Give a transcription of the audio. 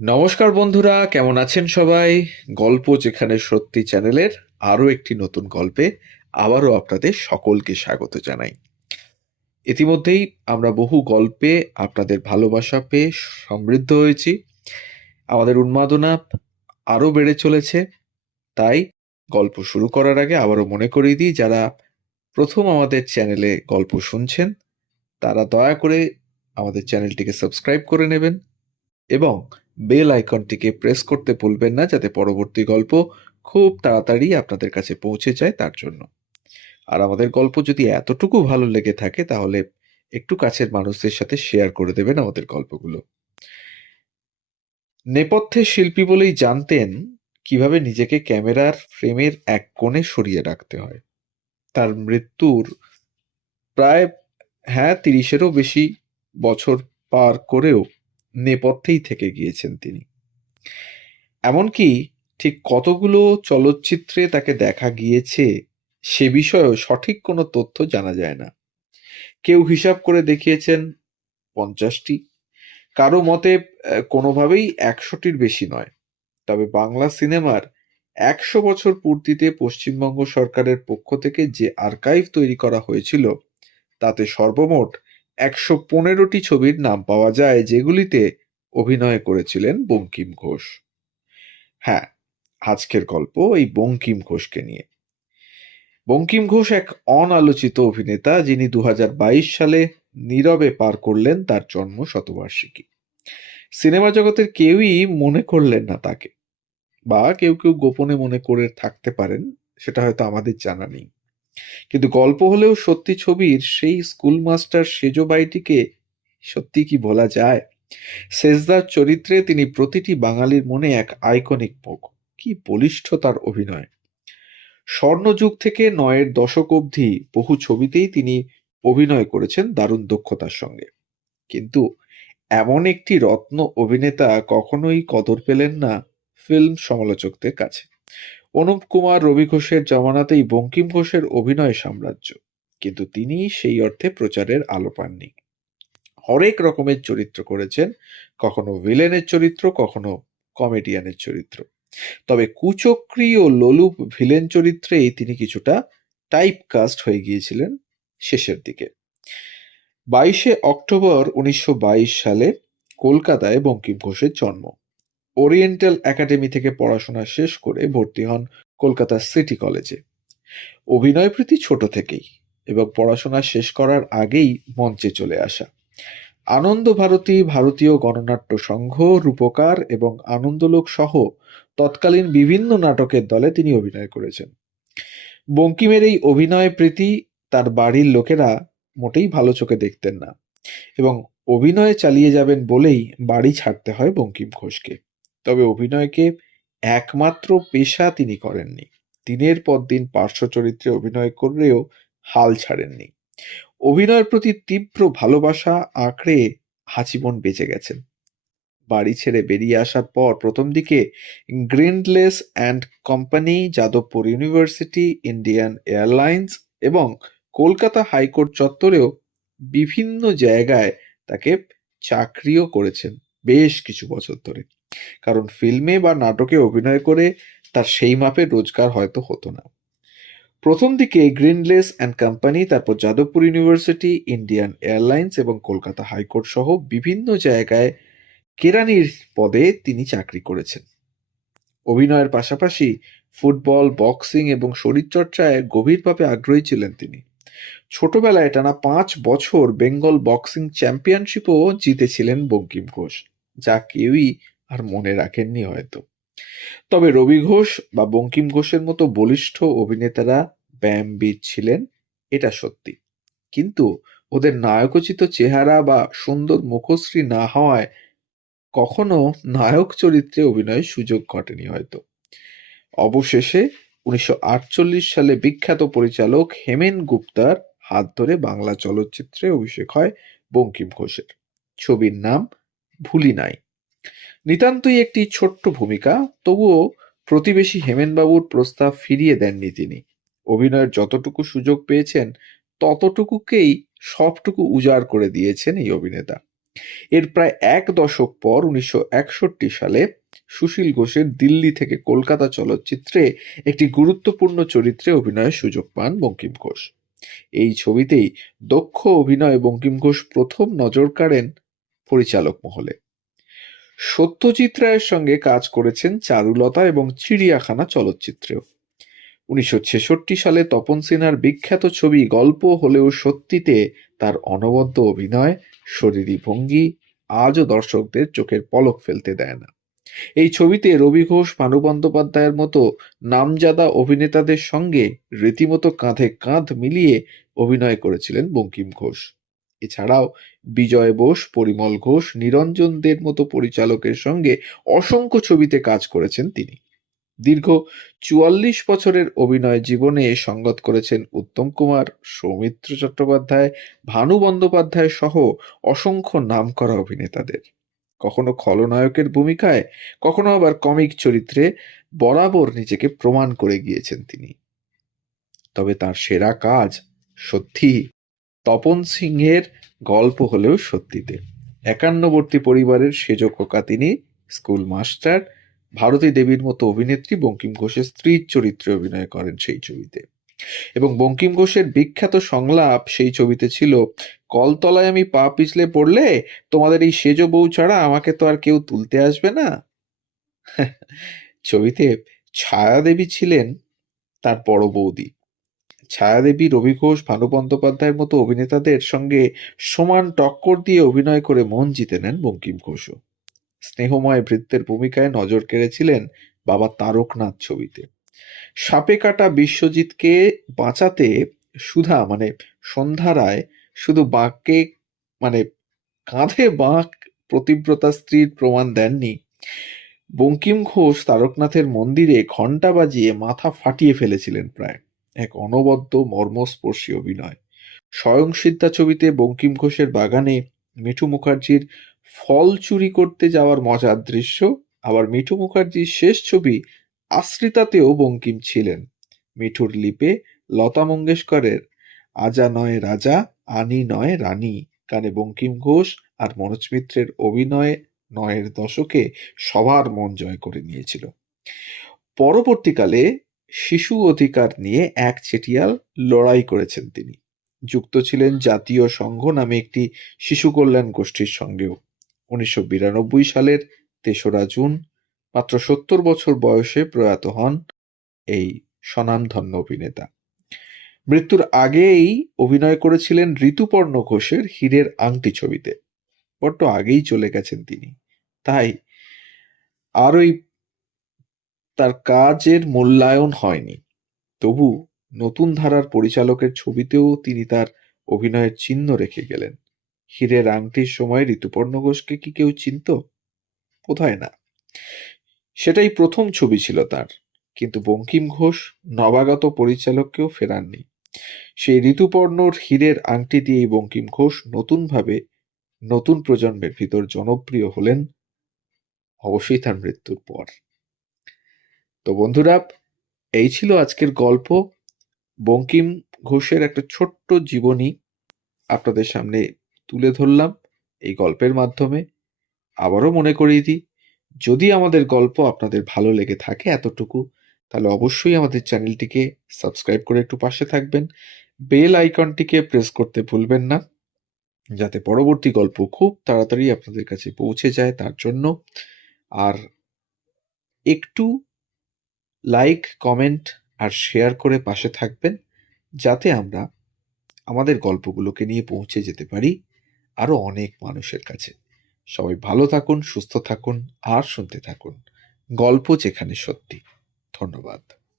নমস্কার বন্ধুরা, কেমন আছেন সবাই? গল্প যেখানে সত্যি চ্যানেলের আরও একটি নতুন গল্পে আবারও আপনাদের সকলকে স্বাগত জানাই। ইতিমধ্যেই আমরা বহু গল্পে আপনাদের ভালোবাসা পেয়ে সমৃদ্ধ হয়েছি। আমাদের উন্মাদনা আরও বেড়ে চলেছে। তাই গল্প শুরু করার আগে আবারও মনে করিয়ে দিই, যারা প্রথম আমাদের চ্যানেলে গল্প শুনছেন তারা দয়া করে আমাদের চ্যানেলটিকে সাবস্ক্রাইব করে নেবেন এবং বেল আইকনটিকে প্রেস করতে ভুলবেন না, যাতে পরবর্তী গল্প খুব তাড়াতাড়ি আপনাদের কাছে পৌঁছে যায় তার জন্য। আর আমাদের গল্প যদি এতটুকু ভালো লেগে থাকে তাহলে একটু কাছের মানুষদের সাথে শেয়ার করে দেবেন আমাদের গল্পগুলো। নেপথ্যের শিল্পী বলেই জানতেন কিভাবে নিজেকে ক্যামেরার ফ্রেমের এক কোণে সরিয়ে রাখতে হয়। তার মৃত্যুর প্রায় 30-এরও বেশি বছর পার করেও নেপথ্যেই থেকে গিয়েছেন তিনি। এমনকি ঠিক কতগুলো চলচ্চিত্রে তাকে দেখা গিয়েছে সে বিষয়েও সঠিক কোনো তথ্য জানা যায় না। কেউ হিসাব করে দেখিয়েছেন 50টি, কারো মতে কোনোভাবেই 100টির বেশি নয়। তবে বাংলা সিনেমার 100 বছর পূর্তিতে পশ্চিমবঙ্গ সরকারের পক্ষ থেকে যে আর্কাইভ তৈরি করা হয়েছিল তাতে সর্বমোট 115টি ছবির নাম পাওয়া যায়, যেগুলিতে অভিনয় করেছিলেন বঙ্কিম ঘোষ। হ্যাঁ, আজকের গল্প এই বঙ্কিম ঘোষকে নিয়ে। বঙ্কিম ঘোষ এক অনালোচিত অভিনেতা, যিনি 2022 সালে নীরবে পার করলেন তার জন্ম শতবার্ষিকী। সিনেমা জগতের কেউই মনে করলেন না তাকে, বা কেউ কেউ গোপনে মনে করে থাকতে পারেন, সেটা হয়তো আমাদের জানা নেই। কিন্তু গল্প হলেও সত্যি ছবির সেই স্কুল মাস্টার সেজো বাইটিকে সত্যি কি ভোলা যায়? সেজদার চরিত্রে তিনি প্রতিটি বাঙালির মনে এক আইকনিক মুখ। কি বলিষ্ঠ তার অভিনয়! স্বর্ণযুগ থেকে 9-এর দশক অবধি বহু ছবিতেই তিনি অভিনয় করেছেন দারুণ দক্ষতার সঙ্গে। কিন্তু এমন একটি রত্ন অভিনেতা কখনোই কদর পেলেন না ফিল্ম সমালোচকদের কাছে। অনুপ কুমার, রবি ঘোষের জমানাতেই বঙ্কিম ঘোষের অভিনয় সাম্রাজ্য, কিন্তু তিনি সেই অর্থে প্রচারের আলো পাননি। হরেক রকমের চরিত্র করেছেন, কখনো ভিলেনের চরিত্র, কখনো কমেডিয়ানের চরিত্র। তবে কুচক্রী ও লোলুপ ভিলেন চরিত্রেই তিনি কিছুটা টাইপকাস্ট হয়ে গিয়েছিলেন শেষের দিকে। 22শে অক্টোবর 1922 সালে কলকাতায় বঙ্কিম ঘোষের জন্ম। ওরিয়েন্টাল একাডেমি থেকে পড়াশোনা শেষ করে ভর্তি হন কলকাতার সিটি কলেজে। অভিনয় প্রীতি ছোট থেকেই, এবং পড়াশোনা শেষ করার আগেই মঞ্চে চলে আসা। আনন্দ ভারতী, ভারতীয় গণনাট্য সংঘ, রূপকার এবং আনন্দলোক সহ তৎকালীন বিভিন্ন নাটকের দলে তিনি অভিনয় করেছেন। বঙ্কিমের এই অভিনয় প্রীতি তার বাড়ির লোকেরা মোটেই ভালো চোখে দেখতেন না, এবং অভিনয়ে চালিয়ে যাবেন বলেই বাড়ি ছাড়তে হয় বঙ্কিম ঘোষকে। তবে অভিনয়কে একমাত্র পেশা তিনি করেননি। দিনের পর দিন পার্শ্ব চরিত্রে অভিনয় করেও হাল ছাড়েননি। অভিনয়ের প্রতি তীব্র ভালোবাসা আঁকড়ে আজীবন বেঁচে গেছেন। বাড়ি ছেড়ে বেরিয়ে আসার পর প্রথম দিকে Grindlays and company, Jadavpur university, Indian airlines এবং কলকাতা হাইকোর্ট চত্বরেও বিভিন্ন জায়গায় তাকে চাকরিও করেছেন বেশ কিছু বছর ধরে। কারণ ফিল্মে বা নাটকে অভিনয় করে তার সেই মাপের রোজগার হয়তো হতো না। প্রথম দিকে গ্রিন্ডলেস অ্যান্ড কোম্পানি, তারপর যাদবপুর ইউনিভার্সিটি, ইন্ডিয়ান এয়ারলাইন্স এবং কলকাতা হাইকোর্ট সহ বিভিন্ন জায়গায় কেরানির পদে তিনি চাকরি করেছেন। অভিনয়ের পাশাপাশি ফুটবল, বক্সিং এবং শরীরচর্চায় গভীরভাবে আগ্রহী ছিলেন তিনি। ছোটবেলায় টানা 5 বছর বেঙ্গল বক্সিং চ্যাম্পিয়নশিপও জিতেছিলেন বঙ্কিম ঘোষ, যা কেউই আর মনে রাখেননি হয়তো। তবে রবি ঘোষ বা বঙ্কিম ঘোষের মতো বলিষ্ঠ অভিনেতারা ব্যায়ামবিদ ছিলেন, এটা সত্যি। কিন্তু ওদের নায়কোচিত চেহারা বা সুন্দর মুখশ্রী না হওয়ায় কখনো নায়ক চরিত্রে অভিনয়ের সুযোগ ঘটেনি হয়তো। অবশেষে 1948 সালে বিখ্যাত পরিচালক হেমেন গুপ্তার হাত ধরে বাংলা চলচ্চিত্রে অভিষেক হয় বঙ্কিম ঘোষের। ছবির নাম ভুলি নাই। নিতান্তই একটি ছোট্ট ভূমিকা, তবুও প্রতিবেশী হেমেনবাবুর প্রস্তাব ফিরিয়ে দেননি তিনি। অভিনয়ের যতটুকু সুযোগ পেয়েছেন ততটুকুকেই সবটুকু উজাড় করে দিয়েছেন এই অভিনেতা। এর প্রায় এক দশক পর 1961 সালে সুশীল ঘোষের দিল্লি থেকে কলকাতা চলচ্চিত্রে একটি গুরুত্বপূর্ণ চরিত্রে অভিনয়ের সুযোগ পান বঙ্কিম ঘোষ। এই ছবিতেই দক্ষ অভিনয়ে বঙ্কিম ঘোষ প্রথম নজর কাড়েন পরিচালক মহলে। সত্যজিৎ রায়ের সঙ্গে কাজ করেছেন চারুলতা এবং চিড়িয়াখানা চলচ্চিত্রেও। 1966 সালে তপন সিনহার বিখ্যাত ছবি গল্প হলেও সত্যিতে তার অনবদ্য অভিনয়, শরীরী ভঙ্গি আজও দর্শকদের চোখের পলক ফেলতে দেয় না। এই ছবিতে রবি ঘোষ, ভানু বন্দ্যোপাধ্যায়ের মতো নামজাদা অভিনেতাদের সঙ্গে রীতিমতো কাঁধে কাঁধ মিলিয়ে অভিনয় করেছিলেন বঙ্কিম ঘোষ। এছাড়াও বিজয় বোস, পরিমল ঘোষ, নিরঞ্জন দের মতো পরিচালকের সঙ্গে অসংখ্য ছবিতে কাজ করেছেন তিনি। দীর্ঘ ৪৪ বছরের অভিনয় জীবনে সঙ্গত করেছেন উত্তম কুমার, সৌমিত্র চট্টোপাধ্যায়, ভানু বন্দ্যোপাধ্যায় সহ অসংখ্য নামকরা অভিনেতাদের। কখনো খলনায়কের ভূমিকায়, কখনো আবার কমিক চরিত্রে বরাবর নিজেকে প্রমাণ করে গিয়েছেন তিনি। তবে তার সেরা কাজ সত্যি তপন সিংহের গল্প হলেও সত্যিতে। একান্নবর্তী পরিবারের সেজ খোকা তিনি, স্কুল মাস্টার, ভারতী দেবীর মতো অভিনেত্রী বঙ্কিম ঘোষের স্ত্রীর চরিত্রে অভিনয় করেন সেই ছবিতে। এবং বঙ্কিম ঘোষের বিখ্যাত সংলাপ সেই ছবিতে ছিল, কলতলায় আমি পা পিছলে পড়লে তোমাদের এই সেজ বউ ছাড়া আমাকে তো আর কেউ তুলতে আসবে না। ছবিতে ছায়াদেবী ছিলেন তার বড় বৌদি। ছায়াদেবী, রবি ঘোষ, ভানু বন্দ্যোপাধ্যায়ের মতো অভিনেতাদের সঙ্গে সমান টক্কর দিয়ে অভিনয় করে মন জিতে নেন বঙ্কিম ঘোষও। স্নেহময় ভৃত্যের ভূমিকায় নজর কেড়েছিলেন বাবা তারকনাথ ছবিতে। সাপে কাটা বিশ্বজিৎকে বাঁচাতে সুধা সন্ধ্যা রায় শুধু বাঁকে মানে কাঁধে বাঁক প্রতিব্রতা স্ত্রীর প্রমাণ দেননি, বঙ্কিম ঘোষ তারকনাথের মন্দিরে ঘণ্টা বাজিয়ে মাথা ফাটিয়ে ফেলেছিলেন প্রায়। এক অনবদ্য মর্মস্পর্শী অভিনয়। স্বয়ংসিদ্ধা ছবিতে বঙ্কিম ঘোষের বাগানে মিঠু মুখার্জির ফল চুরি করতে যাওয়ার মজার দৃশ্য, আবার মিঠু মুখার্জির শেষ ছবি আশ্রিতাতেও বঙ্কিম ছিলেন। মিঠুর লিপে লতা মঙ্গেশকরের আজা নয় রাজা, আনি নয় রানী গানে বঙ্কিম ঘোষ আর মনোজ মিত্রের অভিনয় ৯-এর দশকে সবার মন জয় করে নিয়েছিল। পরবর্তীকালে শিশু অধিকার নিয়ে একচেটিয়া লড়াই করেছেন তিনি। যুক্ত ছিলেন জাতীয় সংঘ নামে একটি শিশু কল্যাণ গোষ্ঠীর সঙ্গেও। 1992 সালের ৩রা জুন মাত্র ৭০ বছর বয়সে প্রয়াত হন এই স্বনামধন্য অভিনেতা। মৃত্যুর আগেই অভিনয় করেছিলেন ঋতুপর্ণ ঘোষের হীরের আংটি ছবিতে। বড্ড আগেই চলে গেছেন তিনি, তাই আর ওই তার কাজের মূল্যায়ন হয়নি। তবু নতুন ধারার পরিচালকের ছবিতেও তিনি তার অভিনয়ের চিহ্ন রেখে গেলেন। হীরের আংটির সময় ঋতুপর্ণ ঘোষকে কি কেউ চিনত? বোধহয় না। সেটাই প্রথম ছবি ছিল তার। কিন্তু বঙ্কিম ঘোষ নবাগত পরিচালককেও ফেরাননি। সেই ঋতুপর্ণর হীরের আংটি দিয়েই বঙ্কিম ঘোষ নতুনভাবে নতুন প্রজন্মের ভিতর জনপ্রিয় হলেন, অবশ্যই তার মৃত্যুর পর। তো বন্ধুরা, এই ছিল আজকের গল্প। বঙ্কিম ঘোষের একটা ছোট্ট জীবনী আপনাদের সামনে তুলে ধরলাম এই গল্পের মাধ্যমে। আবারও মনে করিয়ে দিই, যদি আমাদের গল্প আপনাদের ভালো লেগে থাকে এতটুকু, তাহলে অবশ্যই আমাদের চ্যানেলটিকে সাবস্ক্রাইব করে একটু পাশে থাকবেন। বেল আইকনটিকে প্রেস করতে ভুলবেন না, যাতে পরবর্তী গল্প খুব তাড়াতাড়ি আপনাদের কাছে পৌঁছে যায় তার জন্য। আর একটু লাইক, কমেন্ট আর শেয়ার করে পাশে থাকবেন, যাতে আমরা আমাদের গল্পগুলোকে নিয়ে পৌঁছে যেতে পারি আরো অনেক মানুষের কাছে। সবাই ভালো থাকুন, সুস্থ থাকুন আর শুনতে থাকুন গল্প যেখানে সত্যি। ধন্যবাদ।